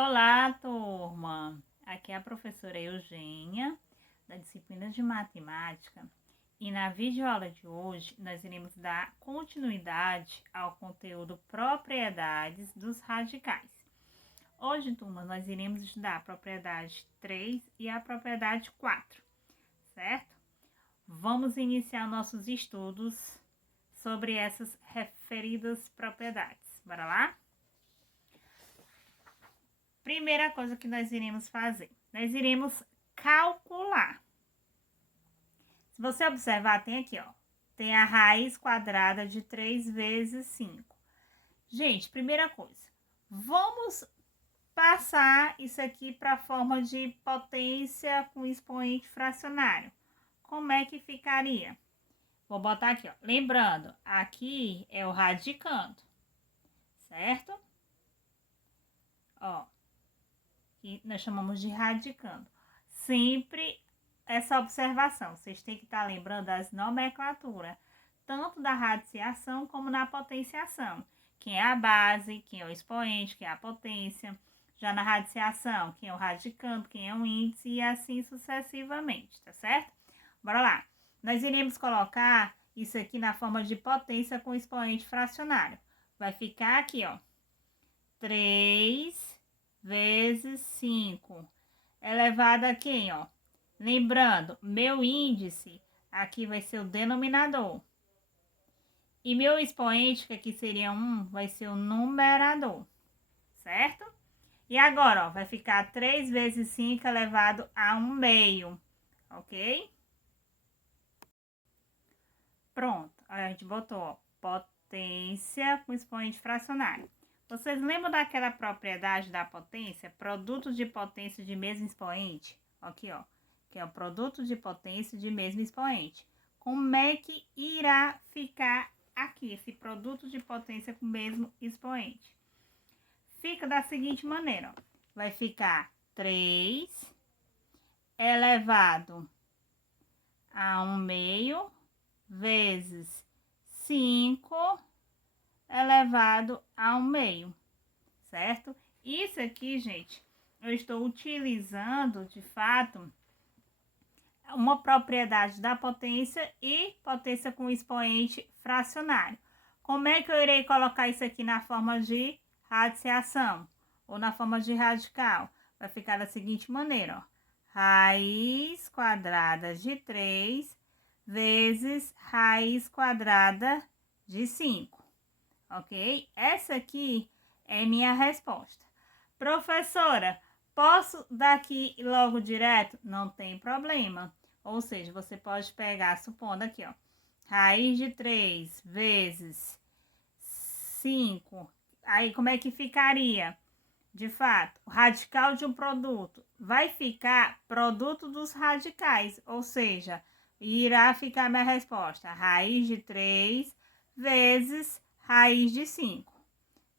Olá, turma! Aqui é a professora Eugênia, da disciplina de matemática, e na videoaula de hoje nós iremos dar continuidade ao conteúdo propriedades dos radicais. Hoje, turma, nós iremos estudar a propriedade 3 e a propriedade 4, certo? Vamos iniciar nossos estudos sobre essas referidas propriedades. Bora lá? Primeira coisa que nós iremos fazer, nós iremos calcular. Se você observar, tem aqui, ó, tem a raiz quadrada de 3 vezes 5. Gente, primeira coisa, vamos passar isso aqui para a forma de potência com expoente fracionário. Como é que ficaria? Vou botar aqui, ó, lembrando, aqui é o radicando, certo? Ó. Que nós chamamos de radicando. Sempre essa observação, vocês têm que estar lembrando das nomenclaturas, tanto da radiciação como da potenciação. Quem é a base, quem é o expoente, quem é a potência. Já na radiciação, quem é o radicando, quem é o índice e assim sucessivamente, tá certo? Bora lá. Nós iremos colocar isso aqui na forma de potência com expoente fracionário. Vai ficar aqui, ó, 3 vezes 5 elevado a quem, ó? Lembrando, meu índice aqui vai ser o denominador. E meu expoente, que aqui seria 1, vai ser o numerador, certo? E agora, ó, vai ficar 3 vezes 5 elevado a 1 meio, ok? Pronto, aí a gente botou, ó, potência com expoente fracionário. Vocês lembram daquela propriedade da potência? Produto de potência de mesmo expoente? Aqui, ó, que é o produto de potência de mesmo expoente. Como é que irá ficar aqui esse produto de potência com o mesmo expoente? Fica da seguinte maneira, ó. Vai ficar 3 elevado a 1 meio vezes 5 elevado a 1 meio, certo? Isso aqui, gente, eu estou utilizando, de fato, uma propriedade da potência e potência com expoente fracionário. Como é que eu irei colocar isso aqui na forma de radiciação ou na forma de radical? Vai ficar da seguinte maneira, ó. Raiz quadrada de 3 vezes raiz quadrada de 5. Ok? Essa aqui é minha resposta. Professora, posso daqui logo direto? Não tem problema. Ou seja, você pode pegar, supondo aqui, ó, raiz de 3 vezes 5. Aí, como é que ficaria? De fato, o radical de um produto vai ficar produto dos radicais, ou seja, irá ficar minha resposta, raiz de 3 vezes raiz de 5,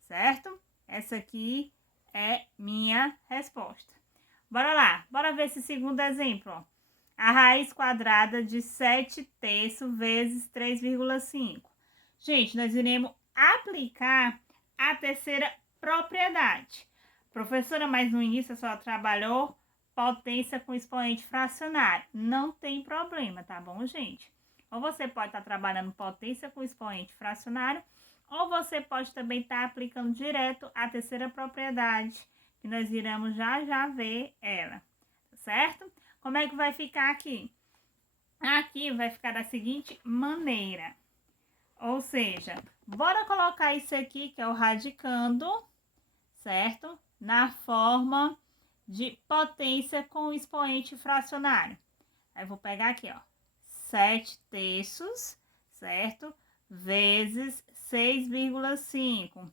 certo? Essa aqui é minha resposta. Bora lá, bora ver esse segundo exemplo, ó. A raiz quadrada de 7 terços vezes 3,5. Gente, nós iremos aplicar a terceira propriedade. Professora, mas no início só trabalhou potência com expoente fracionário. Não tem problema, tá bom, gente? Ou você pode estar trabalhando potência com expoente fracionário, ou você pode também estar aplicando direto a terceira propriedade, que nós iremos já ver ela, certo? Como é que vai ficar aqui? Aqui vai ficar da seguinte maneira. Ou seja, bora colocar isso aqui, que é o radicando, certo? Na forma de potência com expoente fracionário. Aí, vou pegar aqui, ó, 7 terços, certo? Vezes 6,5.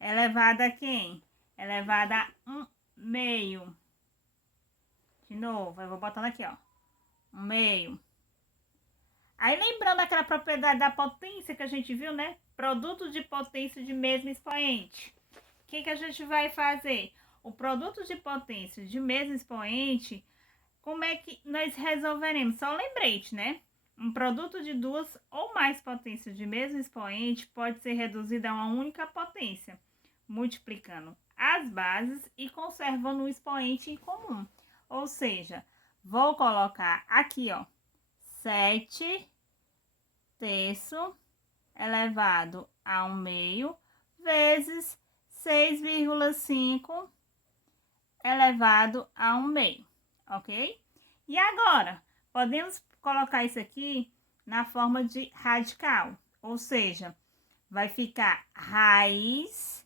Elevado a quem? Elevado a 1 meio. De novo, eu vou botando aqui, ó, 1 meio. Aí, lembrando aquela propriedade da potência que a gente viu, né? Produto de potência de mesmo expoente. O que a gente vai fazer? O produto de potência de mesmo expoente, como é que nós resolveremos? Só um lembrete, né? Um produto de duas ou mais potências de mesmo expoente pode ser reduzido a uma única potência, multiplicando as bases e conservando o expoente em comum. Ou seja, vou colocar aqui, ó, 7 terço elevado a 1/2 vezes 6,5 elevado a 1/2, ok? E agora, podemos colocar isso aqui na forma de radical, ou seja, vai ficar raiz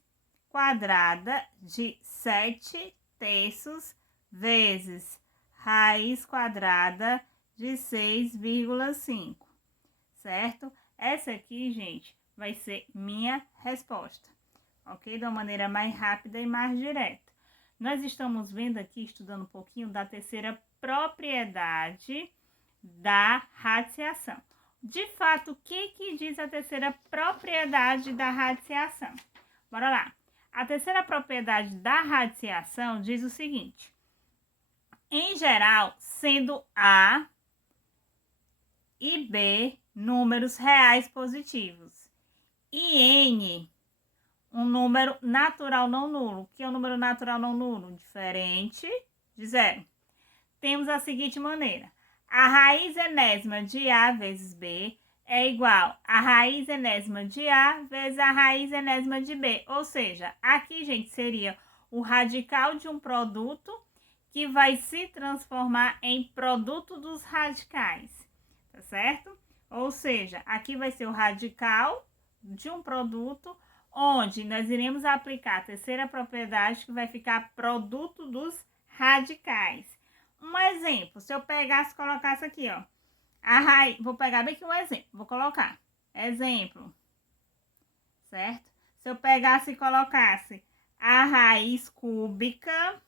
quadrada de 7 terços vezes raiz quadrada de 6,5, certo? Essa aqui, gente, vai ser minha resposta, ok? De uma maneira mais rápida e mais direta. Nós estamos vendo aqui, estudando um pouquinho da terceira propriedade da radiciação. De fato, o que diz a terceira propriedade da radiciação? Bora lá. A terceira propriedade da radiciação diz o seguinte: em geral, sendo A e B números reais positivos e N um número natural não nulo. O que é um número natural não nulo? Diferente de zero. Temos a seguinte maneira: a raiz enésima de A vezes B é igual a raiz enésima de A vezes a raiz enésima de B. Ou seja, aqui, gente, seria o radical de um produto que vai se transformar em produto dos radicais, tá certo? Ou seja, aqui vai ser o radical de um produto, onde nós iremos aplicar a terceira propriedade, que vai ficar produto dos radicais. Um exemplo, se eu pegasse e colocasse aqui, ó, a raiz, vou pegar bem aqui um exemplo, vou colocar, exemplo, certo? Se eu pegasse e colocasse a raiz cúbica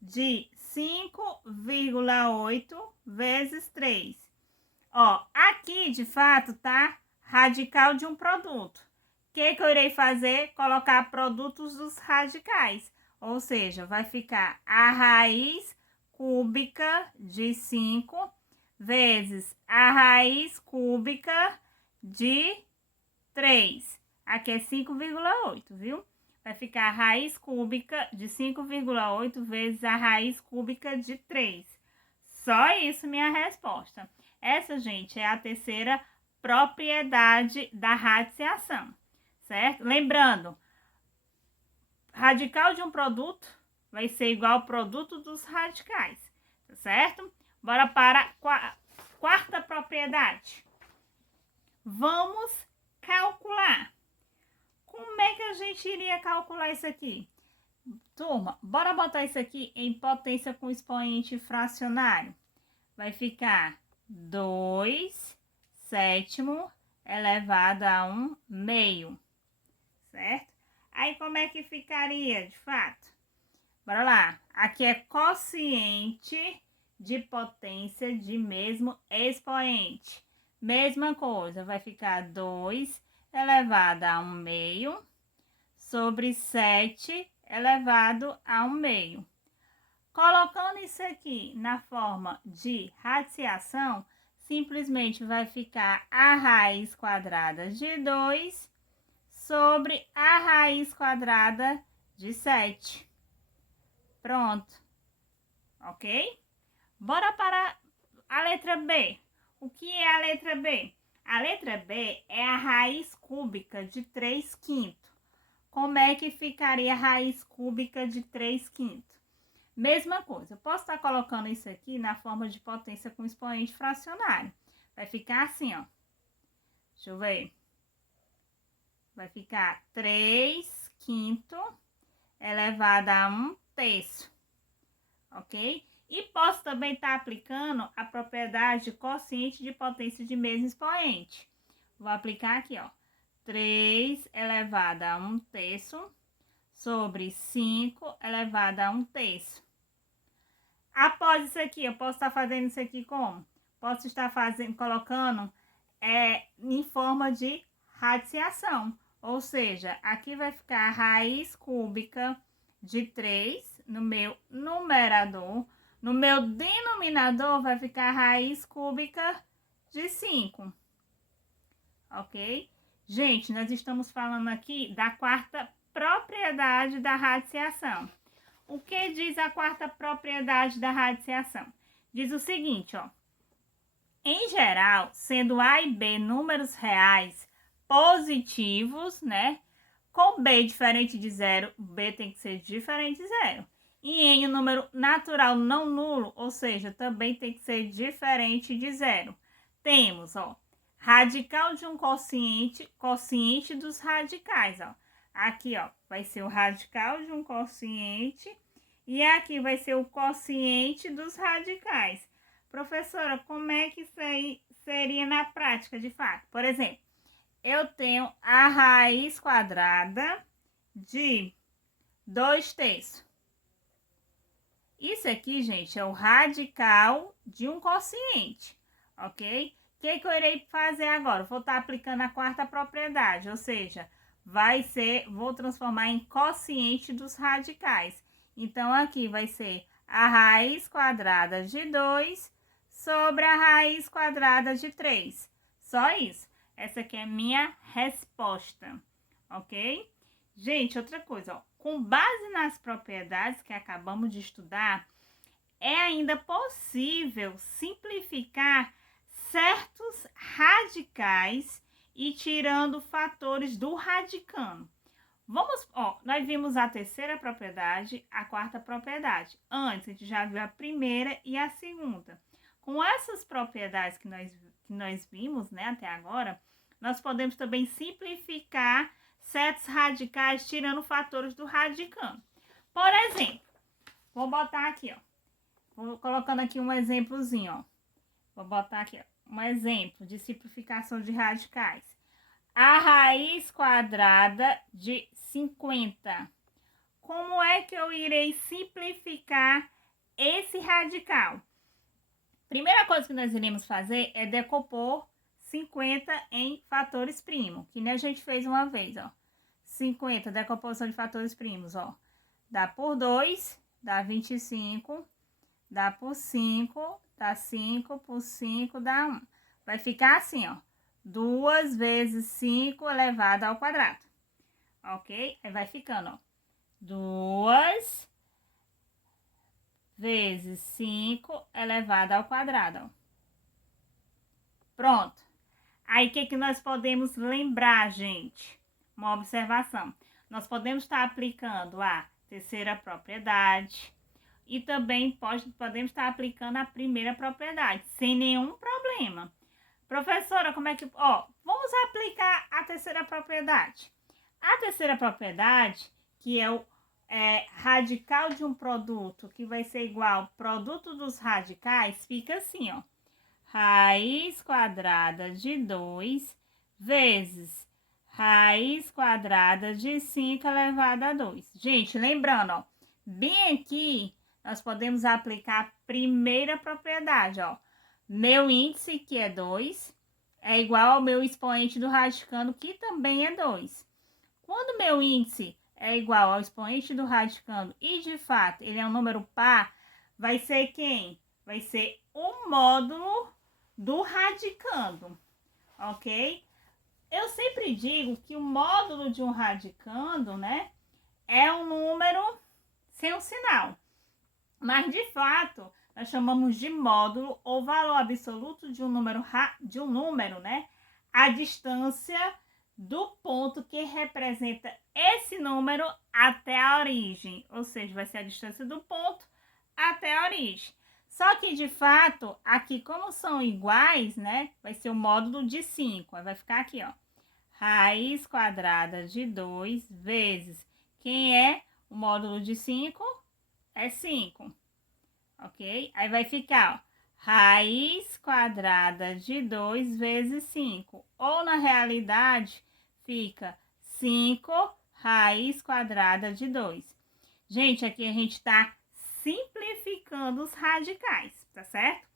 de 5,8 vezes 3. Ó, aqui, de fato, tá radical de um produto. O que eu irei fazer? Colocar produtos dos radicais. Ou seja, vai ficar a raiz cúbica de 5 vezes a raiz cúbica de 3. Aqui é 5,8, viu? Vai ficar a raiz cúbica de 5,8 vezes a raiz cúbica de 3. Só isso, minha resposta. Essa, gente, é a terceira propriedade da radiciação, certo? Lembrando, radical de um produto vai ser igual ao produto dos radicais, tá certo? Bora para a quarta propriedade. Vamos calcular. Como é que a gente iria calcular isso aqui? Turma, bora botar isso aqui em potência com expoente fracionário. Vai ficar 2/7 elevado a 1/2, certo? Aí, como é que ficaria, de fato? Bora lá. Aqui é quociente de potência de mesmo expoente. Mesma coisa, vai ficar 2 elevado a 1/2 sobre 7 elevado a 1/2. Colocando isso aqui na forma de radiciação, simplesmente vai ficar a raiz quadrada de 2 sobre a raiz quadrada de 7. Pronto. Ok? Bora para a letra B. O que é a letra B? A letra B é a raiz cúbica de 3/5. Como é que ficaria a raiz cúbica de 3/5? Mesma coisa, eu posso estar colocando isso aqui na forma de potência com expoente fracionário. Vai ficar assim, ó. Deixa eu ver. Vai ficar 3/5 elevado a 1/3, ok? E posso também estar aplicando a propriedade de quociente de potência de mesmo expoente. Vou aplicar aqui, ó. 3 elevado a 1/3 sobre 5 elevado a 1/3. Após isso aqui, eu posso estar fazendo isso aqui como? Posso estar fazendo, colocando em forma de radiciação. Ou seja, aqui vai ficar a raiz cúbica de 3 no meu numerador. No meu denominador vai ficar a raiz cúbica de 5. Ok? Gente, nós estamos falando aqui da quarta propriedade da radiciação. O que diz a quarta propriedade da radiciação? Diz o seguinte, ó. Em geral, sendo A e B números reais positivos, né? Com B diferente de zero, B tem que ser diferente de zero. E em um número natural não nulo, ou seja, também tem que ser diferente de zero. Temos, ó, radical de um quociente dos radicais, ó. Aqui, ó, vai ser o radical de um quociente e aqui vai ser o quociente dos radicais. Professora, como é que isso aí seria na prática, de fato? Por exemplo, eu tenho a raiz quadrada de 2/3. Isso aqui, gente, é o radical de um quociente, ok? O que eu irei fazer agora? Vou estar aplicando a quarta propriedade, ou seja, vou transformar em quociente dos radicais. Então, aqui vai ser a raiz quadrada de 2 sobre a raiz quadrada de 3. Só isso. Essa aqui é a minha resposta, ok? Gente, outra coisa, ó, com base nas propriedades que acabamos de estudar, é ainda possível simplificar certos radicais e tirando fatores do radicando. Nós vimos a terceira propriedade, a quarta propriedade. Antes, a gente já viu a primeira e a segunda. Com essas propriedades que nós vimos, né, até agora, nós podemos também simplificar certos radicais tirando fatores do radicando. Por exemplo, vou botar aqui, ó. Vou colocando aqui um exemplozinho, ó. Vou botar aqui, ó, um exemplo de simplificação de radicais. A raiz quadrada de 50. Como é que eu irei simplificar esse radical? Primeira coisa que nós iremos fazer é decompor 50 em fatores primos, que nem a gente fez uma vez, ó. 50, decomposição de fatores primos, ó. Dá por 2, dá 25, dá por 5, dá 5, por 5, dá 1. Vai ficar assim, ó. 2 vezes 5 elevado ao quadrado, ok? Aí vai ficando, ó. 2 vezes 5 elevado ao quadrado, ó. Pronto. Aí, o que nós podemos lembrar, gente? Uma observação. Nós podemos estar aplicando a terceira propriedade e também podemos estar aplicando a primeira propriedade, sem nenhum problema. Professora, como é que... Ó, vamos aplicar a terceira propriedade. A terceira propriedade, que é o radical de um produto, que vai ser igual ao produto dos radicais, fica assim, ó. Raiz quadrada de 2 vezes raiz quadrada de 5 elevado a 2. Gente, lembrando, ó, bem aqui, nós podemos aplicar a primeira propriedade, ó. Meu índice, que é 2, é igual ao meu expoente do radicando, que também é 2. Quando meu índice é igual ao expoente do radicando e, de fato, ele é um número par, vai ser quem? Vai ser o módulo do radicando, ok? Eu sempre digo que o módulo de um radicando, né, é um número sem um sinal. Mas, de fato, nós chamamos de módulo ou valor absoluto de um número, né, a distância do ponto que representa esse número até a origem. Ou seja, vai ser a distância do ponto até a origem. Só que, de fato, aqui, como são iguais, né, vai ser o módulo de 5. Aí vai ficar aqui, ó. Raiz quadrada de 2 vezes... Quem é o módulo de 5? É 5. Ok? Aí vai ficar, ó. Raiz quadrada de 2 vezes 5. Ou, na realidade, fica 5 raiz quadrada de 2. Gente, aqui a gente tá simplificando os radicais, tá certo?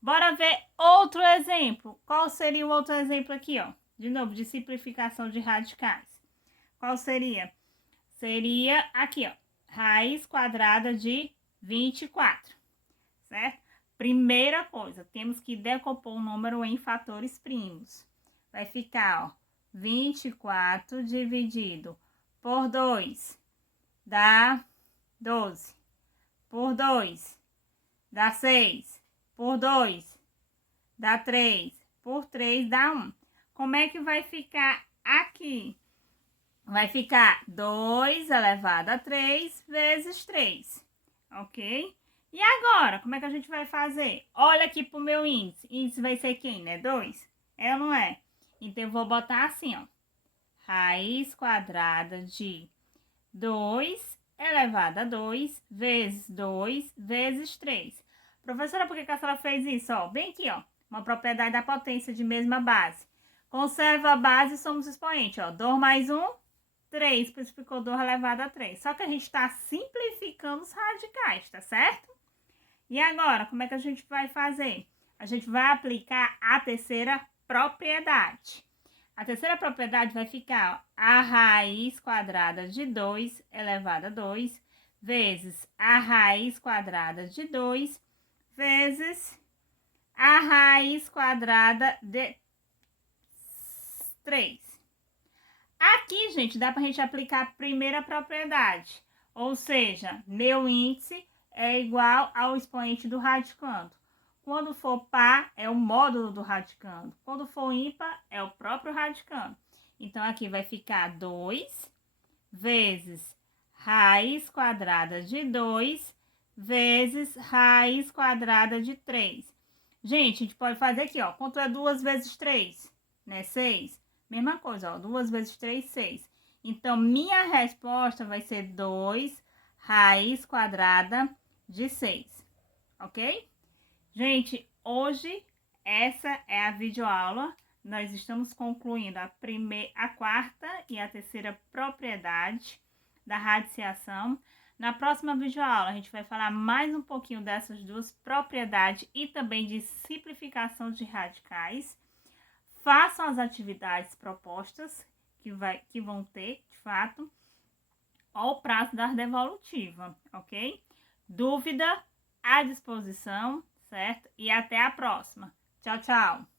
Bora ver outro exemplo. Qual seria o outro exemplo aqui, ó? De novo, de simplificação de radicais. Qual seria? Seria aqui, ó. Raiz quadrada de 24, certo? Primeira coisa, temos que decompor o número em fatores primos. Vai ficar, ó, 24 dividido por 2 dá 12. Por 2 dá 6. Por 2 dá 3. Por 3 dá 1. Como é que vai ficar aqui? Vai ficar 2 elevado a 3 vezes 3, ok? E agora, como é que a gente vai fazer? Olha aqui pro meu índice. Índice vai ser quem, né? 2? É ou não é? Então, eu vou botar assim, ó. Raiz quadrada de 2 elevado a 2 vezes 2 vezes 3. Professora, por que a senhora fez isso? Ó, bem aqui, ó. Uma propriedade da potência de mesma base. Conserva a base e somos expoente, ó. 2 mais 1, 3. Por isso ficou 2 elevado a 3. Só que a gente está simplificando os radicais, tá certo? E agora, como é que a gente vai fazer? A gente vai aplicar a terceira propriedade. A terceira propriedade vai ficar, ó, a raiz quadrada de 2 elevado a 2 vezes a raiz quadrada de 2 vezes a raiz quadrada de 3. Aqui, gente, dá pra gente aplicar a primeira propriedade. Ou seja, meu índice é igual ao expoente do radicando. Quando for par, é o módulo do radicando. Quando for ímpar, é o próprio radicando. Então, aqui vai ficar 2 vezes raiz quadrada de 2 vezes raiz quadrada de 3. Gente, a gente pode fazer aqui, ó. Quanto é 2 vezes 3? Né? 6. Mesma coisa, ó. 2 vezes 3, 6. Então, minha resposta vai ser 2 raiz quadrada de 6. Ok? Gente, hoje essa é a videoaula. Nós estamos concluindo a quarta e a terceira propriedade da radiciação. Na próxima videoaula, a gente vai falar mais um pouquinho dessas duas propriedades e também de simplificação de radicais. Façam as atividades propostas que vão ter, de fato, ao prazo da devolutiva, ok? Dúvida à disposição, certo? E até a próxima. Tchau, tchau!